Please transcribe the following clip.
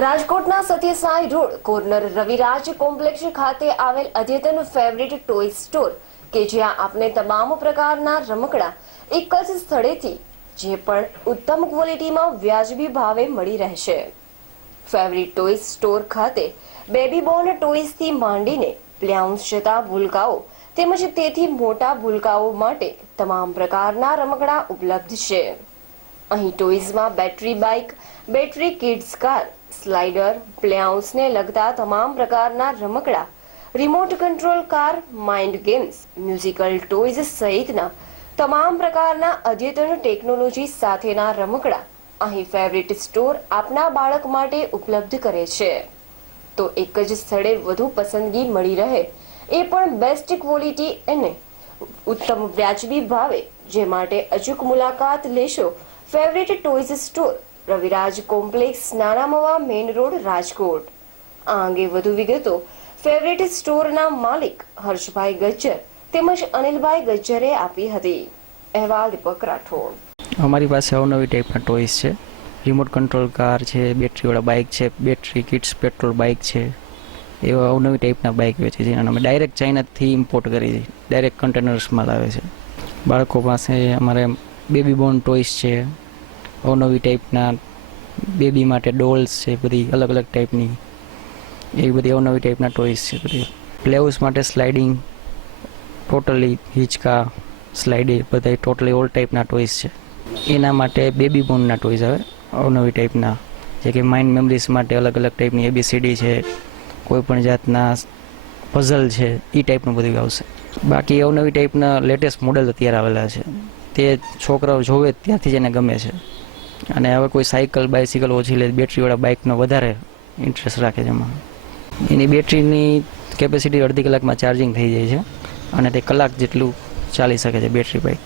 રાજકોટના Sathya Sai road corner Raviraj complex ખાતે આવેલ અદ્યતન ફેવરિટ ટોય સ્ટોર કે જ્યાં આપને તમામ પ્રકારના રમકડા એક જ સ્થળેથી જે પણ ઉત્તમ ક્વોલિટીમાં વ્યાજબી ભાવે મળી રહેશે। ફેવરિટ ટોય સ્ટોર ખાતે બેબી બોર્ન ટોયઝથી માંડીને પ્લેઆઉન્સ જતા ભૂલકાઓ તેમજ તેથી મોટા ભૂલકાઓ માટે તમામ પ્રકારના રમકડા ઉપલબ્ધ છે। અહીં ટોયઝમાં battery bike, battery kids car, slider, પ્લેહાઉસને લગતા તમામ પ્રકારના રમકડા, remote control car, mind games, musical toys સહિતના તમામ પ્રકારના અદ્યતન ટેકનોલોજી સાથેના રમકડા અહીં ફેવરિટ સ્ટોર આપના બાળક માટે ઉપલબ્ધ કરે છે। તો એક જ સ્થળે વધુ પસંદગી મળી રહે એ પણ બેસ્ટ ક્વોલિટી અને ઉત્તમ વ્યાજબી ભાવે, જે માટે અચૂક મુલાકાત લેશો favourite toys store, Raviraj complex, નાના મવા, મેઇન રોડ, રાજકોટ। આ અંગે વધુ વિગતો ફેવરિટ સ્ટોરના માલિક હર્ષભાઈ ગજ્જર તેમજ અનિલભાઈ ગજ્જરે આપી હતી। અહેવાલ દીપક રાઠોડ। અમારી પાસે અવનવી ટાઈપના ટોયસ છે, રિમોટ કંટ્રોલ કાર છે, બેટરીવાળા બાઇક છે, બેટરી કિડ્સ પેટ્રોલ બાઇક છે, એવા અવનવી ટાઈપના બાઇક વેચે છે। અમે ડાયરેક્ટ ચાઇનાથી ઇમ્પોર્ટ કરી છે, ડાયરેક્ટ કન્ટેનર્સમાં લાવે છે। બાળકો પાસે અમારે બેબી બોર્ન ટોયસ છે, અવનવી ટાઈપના બેબી માટે ડોલ્સ છે, બધી અલગ અલગ ટાઈપની એવી બધી અવનવી ટાઈપના ટોયસ છે બધી। પ્લેહાઉસ માટે સ્લાઇડિંગ, ટોટલી હિંચકા, સ્લાઇડિંગ બધા ટોટલી ઓલ ટાઈપના ટોયસ છે। એના માટે બેબી બોર્નના ટોયસ આવે અવનવી ટાઈપના, જે કે માઇન્ડ મેમરીઝ માટે અલગ અલગ ટાઈપની ABCD છે, કોઈ પણ જાતના પઝલ છે, એ ટાઈપનું બધું આવશે। બાકી અવનવી ટાઈપના લેટેસ્ટ મોડેલ અત્યારે આવેલા છે, તે છોકરાઓ જોવે ત્યાંથી જ એને ગમે છે। અને હવે કોઈ સાયકલ બાઇસિકલ ઓછી લે, બેટરીવાળા બાઇકનો વધારે ઇન્ટરેસ્ટ રાખે છે એમાં। એની બેટરીની કેપેસિટી અડધી કલાકમાં ચાર્જિંગ થઈ જાય છે અને તે કલાક જેટલું ચાલી શકે છે બેટરી બાઇક।